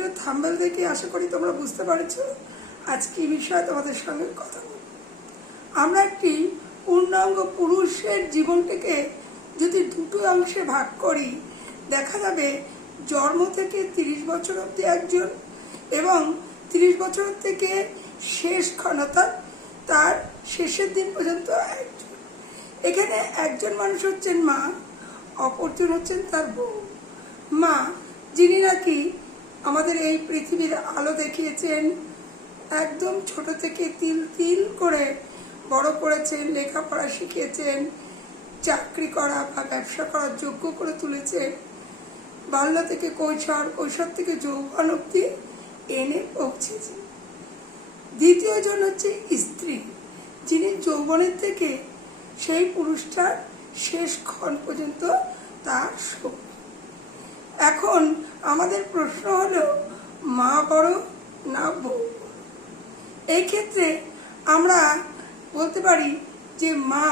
Video thumbnail দেখে আশা করি তোমরা বুঝতে পারছ। আজ কি বিষয়ে তোমাদের সঙ্গে কথা বলব। আমরা একটি পূর্ণাঙ্গ পুরুষের জীবনটিকে যদি দুটো অংশে ভাগ করি, দেখা যাবে জন্ম থেকে তিরিশ বছর অব্দি একজন এবং তিরিশ বছর থেকে শেষ ক্ষণতা তার শেষের দিন পর্যন্ত একজন। এখানে একজন মানুষ হচ্ছেন মা, অপরজন হচ্ছেন তার বউ। মা, যিনি নাকি আমাদের এই পৃথিবীর আলো দেখিয়েছেন, একদম ছোট থেকে তিল তিল করে বড় করেছেন, লেখাপড়া শিখিয়েছেন, চাকরি করা বা ব্যবসা করার যোগ্য করে তুলেছেন। বাল্য থেকে কৈশোর কৈশোর থেকে যৌবন অব্দি এনে পৌঁছেছে দ্বিতীয় জন হচ্ছে স্ত্রী, যিনি যৌবনের থেকে সেই পুরুষটার শেষ ক্ষণ পর্যন্ত তার সঙ্গী এখন আমাদের প্রশ্ন হলো, মা বড় না বউ? এই ক্ষেত্রে আমরা বলতে পারি যে মা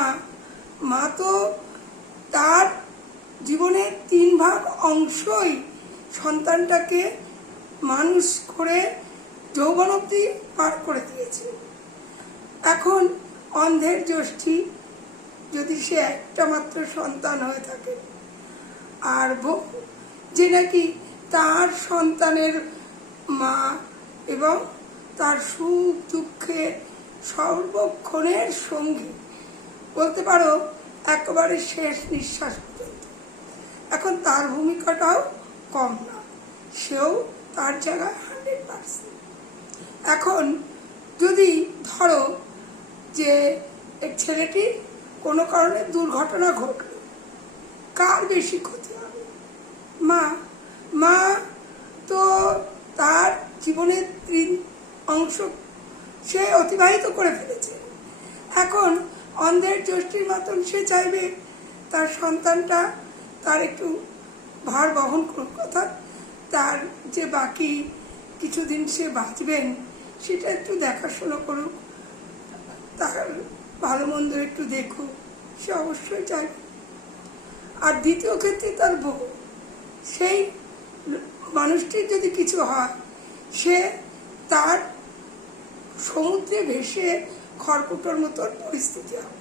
মা তো তার জীবনের তিন ভাগ অংশই সন্তানটাকে মানুষ করে যৌবন অব্দি পার করে দিয়েছে। এখন অন্ধের জ্যোষ্ঠী যদি সে একটা মাত্র সন্তান হয়ে থাকে, আর বউ যে নাকি তার সন্তানের মা এবং তার সুখ দুঃখে সর্বক্ষণের সঙ্গী। বলতে পারো, একেবারে শেষ নিঃশ্বাস পর্যন্ত। এখন তার ভূমিকাটাও কম না। সেও তার জায়গায় হান্ড্রেড পার্সেন্ট। এখন যদি ধরো যে ছেলেটির কোনো কারণে দুর্ঘটনা ঘটল, কার বেশি ক্ষতি হবে? মা মা তো তার জীবনের তিন অংশ সে অতিবাহিত করে ফেলেছে। এখন অন্ধের জ্যোষ্ঠীর মতন সে চাইবে তার সন্তানটা তার একটু ভার বহন করুক, অর্থাৎ তার যে বাকি কিছুদিন সে বাঁচবেন সেটা একটু দেখাশোনা করুক, তার ভালো মন্দ একটু দেখুক, সে অবশ্যই চাইবে। আর দ্বিতীয় ক্ষেত্রে তার বউ। সেই মানুষটির যদি কিছু হয়, সে তার সমুদ্রে ভেসে খড়কুটোর মতন পরিস্থিতি হবে।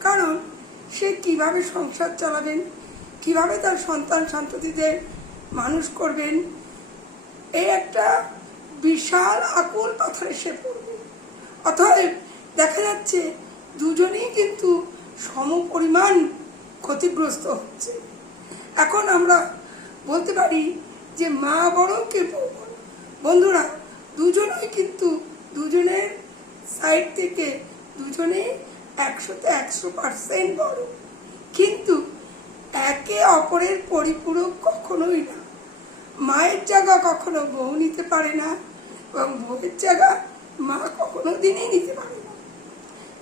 কারণ সে কীভাবে সংসার চালাবেন, কীভাবে তার সন্তান সন্ততিদের মানুষ করবেন, এই একটা বিশাল আকুল পাথরে সে পড়বে। অতএব দেখা যাচ্ছে দুজনেই কিন্তু সম পরিমাণ ক্ষতিগ্রস্ত হচ্ছে। এখন আমরা বলতে পারি যে মা বড়, কে বন্ধুরা, দুজনেই কিন্তু দুজনের সাইড থেকে দুজনেই একশোতে একশো পার্সেন্ট বড়। কিন্তু একে অপরের পরিপূরক কখনোই না। মায়ের জায়গা কখনো বউ নিতে পারে না এবং বউয়ের জায়গা মা কখনো দিনই নিতে পারে না।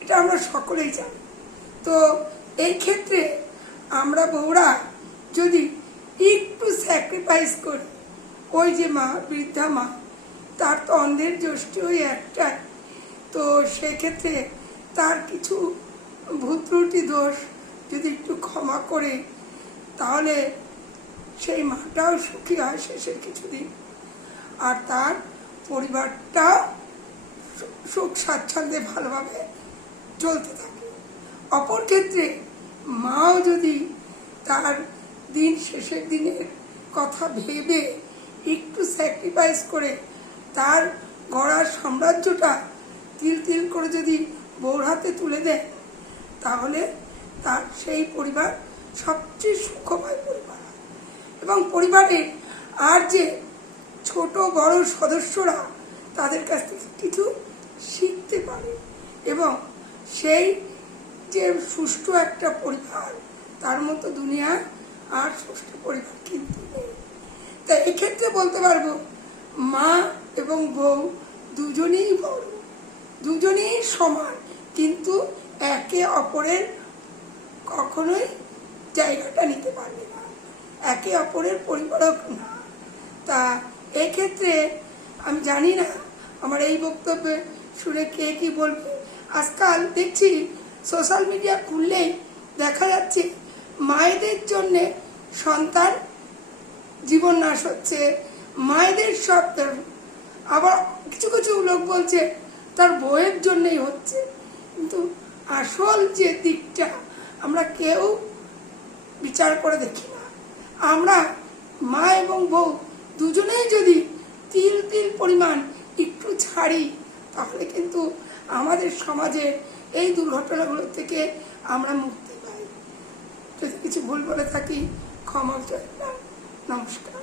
এটা আমরা সকলেই জানি। তো এই ক্ষেত্রে আমরা বউরা যদি একটু স্যাক্রিফাইস করি। ওই যে মা, বৃদ্ধা মা, তার তো অন্ধের জ্যোষ্ঠী ওই একটাই। তো সেক্ষেত্রে তার কিছু ভুল ত্রুটি দোষ যদি একটু ক্ষমা করে, তাহলে সেই মাটাও সুখী হয় শেষের কিছুদিন। আর তার পরিবারটাও সু- সুখ স্বাচ্ছন্দ্যে ভালোভাবে চলতে থাকে। অপর ক্ষেত্রে মাও যদি তার দিন শেষের দিনের কথা ভেবে একটু স্যাক্রিফাইস করে তার গড়ার সাম্রাজ্যটা তিল তিল করে যদি বউর হাতে তুলে দেয়, তাহলে তার সেই পরিবার সবচেয়ে সুখময় পরিবার। এবং পরিবারের আর যে ছোট বড় সদস্যরা তাদের কাছ থেকে কিছু শিখতে পারে এবং সেই যে সুষ্ঠু একটা পরিবার তার মতো দুনিয়ায় আর সুষ্ঠু পরিবার কিন্তু নেই। তা এক্ষেত্রে বলতে পারব, মা এবং বউ দুজনেই বড়, দুজনেই সমান, কিন্তু একে অপরের কখনোই জায়গাটা নিতে পারবে না। একে অপরের পরিবারক না। তা এক্ষেত্রে আমি জানি না, আমার এই বক্তব্যে শুনে কে কি বলবে। আজকাল দেখছি সোশ্যাল মিডিয়া খুললেই দেখা যাচ্ছে মায়েদের জন্যে সন্তান জীবন নাশ হচ্ছে। মায়েদের সব। আবার কিছু কিছু লোক বলছে, তার বইয়ের জন্যই হচ্ছে। কিন্তু আসল যে দিকটা আমরা কেউ বিচার করে দেখি না। আমরা মা এবং বউ দুজনেই যদি তিল তিল পরিমাণ একটু ছাড়ি, তাহলে কিন্তু আমাদের সমাজে এই দুর্ঘটনাগুলো থেকে আমরা মুক্তি যদি কিছু ভুল বলে থাকি ক্ষমা চাই। না নমস্কার।